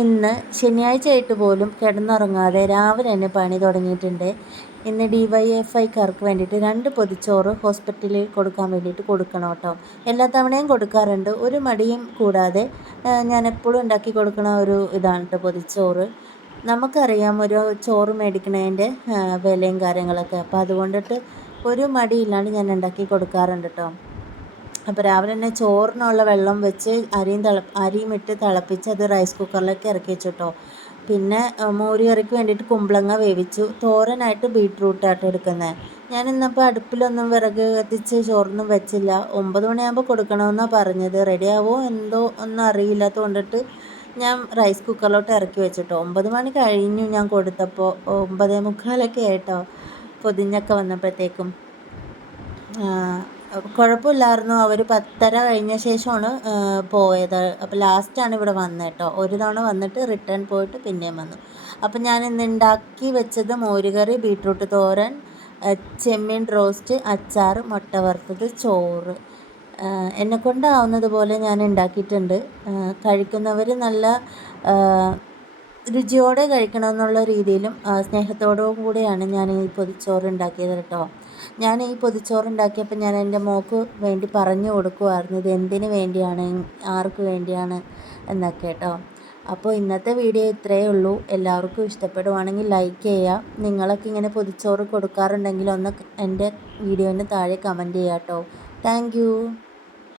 ഇന്ന് ശനിയാഴ്ചയായിട്ട് പോലും കിടന്നുറങ്ങാതെ രാവിലെ തന്നെ പണി തുടങ്ങിയിട്ടുണ്ട്. ഇന്ന് DYFIക്കാർക്ക് വേണ്ടിയിട്ട് 2 പൊതിച്ചോറ് ഹോസ്പിറ്റലിൽ കൊടുക്കാൻ വേണ്ടിയിട്ട് കൊടുക്കണം കേട്ടോ. എല്ലാ തവണയും കൊടുക്കാറുണ്ട്, ഒരു മടിയും കൂടാതെ ഞാൻ എപ്പോഴും ഉണ്ടാക്കി കൊടുക്കണ ഒരു ഇതാണ് കേട്ടോ പൊതിച്ചോറ്. നമുക്കറിയാം ഒരു ചോറ് മേടിക്കണതിൻ്റെ വിലയും കാര്യങ്ങളൊക്കെ, അപ്പോൾ അതുകൊണ്ടിട്ട് ഒരു മടിയില്ലാണ്ട് ഞാൻ ഉണ്ടാക്കി കൊടുക്കാറുണ്ട് കേട്ടോ. അപ്പോൾ രാവിലെ തന്നെ ചോറിനുള്ള വെള്ളം വെച്ച് അരിയും ഇട്ട് തിളപ്പിച്ച് അത് റൈസ് കുക്കറിലേക്ക് ഇറക്കി വെച്ചു കേട്ടോ. പിന്നെ മോര് കറിക്ക് വേണ്ടിയിട്ട് കുമ്പളങ്ങ വേവിച്ചു. തോരനായിട്ട് ബീട്രൂട്ടായിട്ട് എടുക്കുന്നത്. ഞാനിന്നപ്പോൾ അടുപ്പിലൊന്നും വിറക് കത്തിച്ച് ചോറൊന്നും വെച്ചില്ല. 9 മണിയാകുമ്പോൾ കൊടുക്കണമെന്നാണ് പറഞ്ഞത്. റെഡി ആവുമോ എന്തോ ഒന്നും അറിയില്ലാത്തത് കൊണ്ടിട്ട് ഞാൻ റൈസ് കുക്കറിലോട്ട് ഇറക്കി വെച്ചിട്ടോ. 9 മണി കഴിഞ്ഞു ഞാൻ കൊടുത്തപ്പോൾ. 9:45 ആയിട്ടോ പൊതിഞ്ഞൊക്കെ വന്നപ്പോഴത്തേക്കും. കുഴപ്പമില്ലായിരുന്നു. അവർ 10:30 കഴിഞ്ഞ ശേഷമാണ് പോയത്. അപ്പോൾ ലാസ്റ്റാണ് ഇവിടെ വന്നത് കേട്ടോ. ഒരു തവണ വന്നിട്ട് റിട്ടേൺ പോയിട്ട് പിന്നെയും വന്നു. അപ്പം ഞാൻ ഇന്ന് ഉണ്ടാക്കി വെച്ചത് മോരുകറി, ബീട്രൂട്ട് തോരൻ, ചെമ്മീൻ റോസ്റ്റ്, അച്ചാർ, മുട്ട വറുത്തത്, ചോറ്. എന്നെക്കൊണ്ടാവുന്നത് പോലെ ഞാൻ ഉണ്ടാക്കിയിട്ടുണ്ട്. കഴിക്കുന്നവർ നല്ല രുചിയോടെ കഴിക്കണമെന്നുള്ള രീതിയിലും സ്നേഹത്തോടും കൂടിയാണ് ഞാൻ ഈ പൊതിച്ചോറ് ഉണ്ടാക്കിയത് കേട്ടോ. ഞാൻ ഈ പൊതിച്ചോറ് ഉണ്ടാക്കിയപ്പോൾ ഞാൻ എൻ്റെ മോൾക്ക് വേണ്ടി പറഞ്ഞു കൊടുക്കുമായിരുന്നു ഇത് എന്തിനു വേണ്ടിയാണ്, ആർക്ക് വേണ്ടിയാണ് എന്നൊക്കെ കേട്ടോ. അപ്പോൾ ഇന്നത്തെ വീഡിയോ ഇത്രയേ ഉള്ളൂ. എല്ലാവർക്കും ഇഷ്ടപ്പെടുവാണെങ്കിൽ ലൈക്ക് ചെയ്യുക. നിങ്ങളൊക്കെ ഇങ്ങനെ പൊതിച്ചോറ് കൊടുക്കാറുണ്ടെങ്കിൽ ഒന്ന് എൻ്റെ വീഡിയോന് താഴെ കമൻറ്റ് ചെയ്യാം കേട്ടോ. താങ്ക്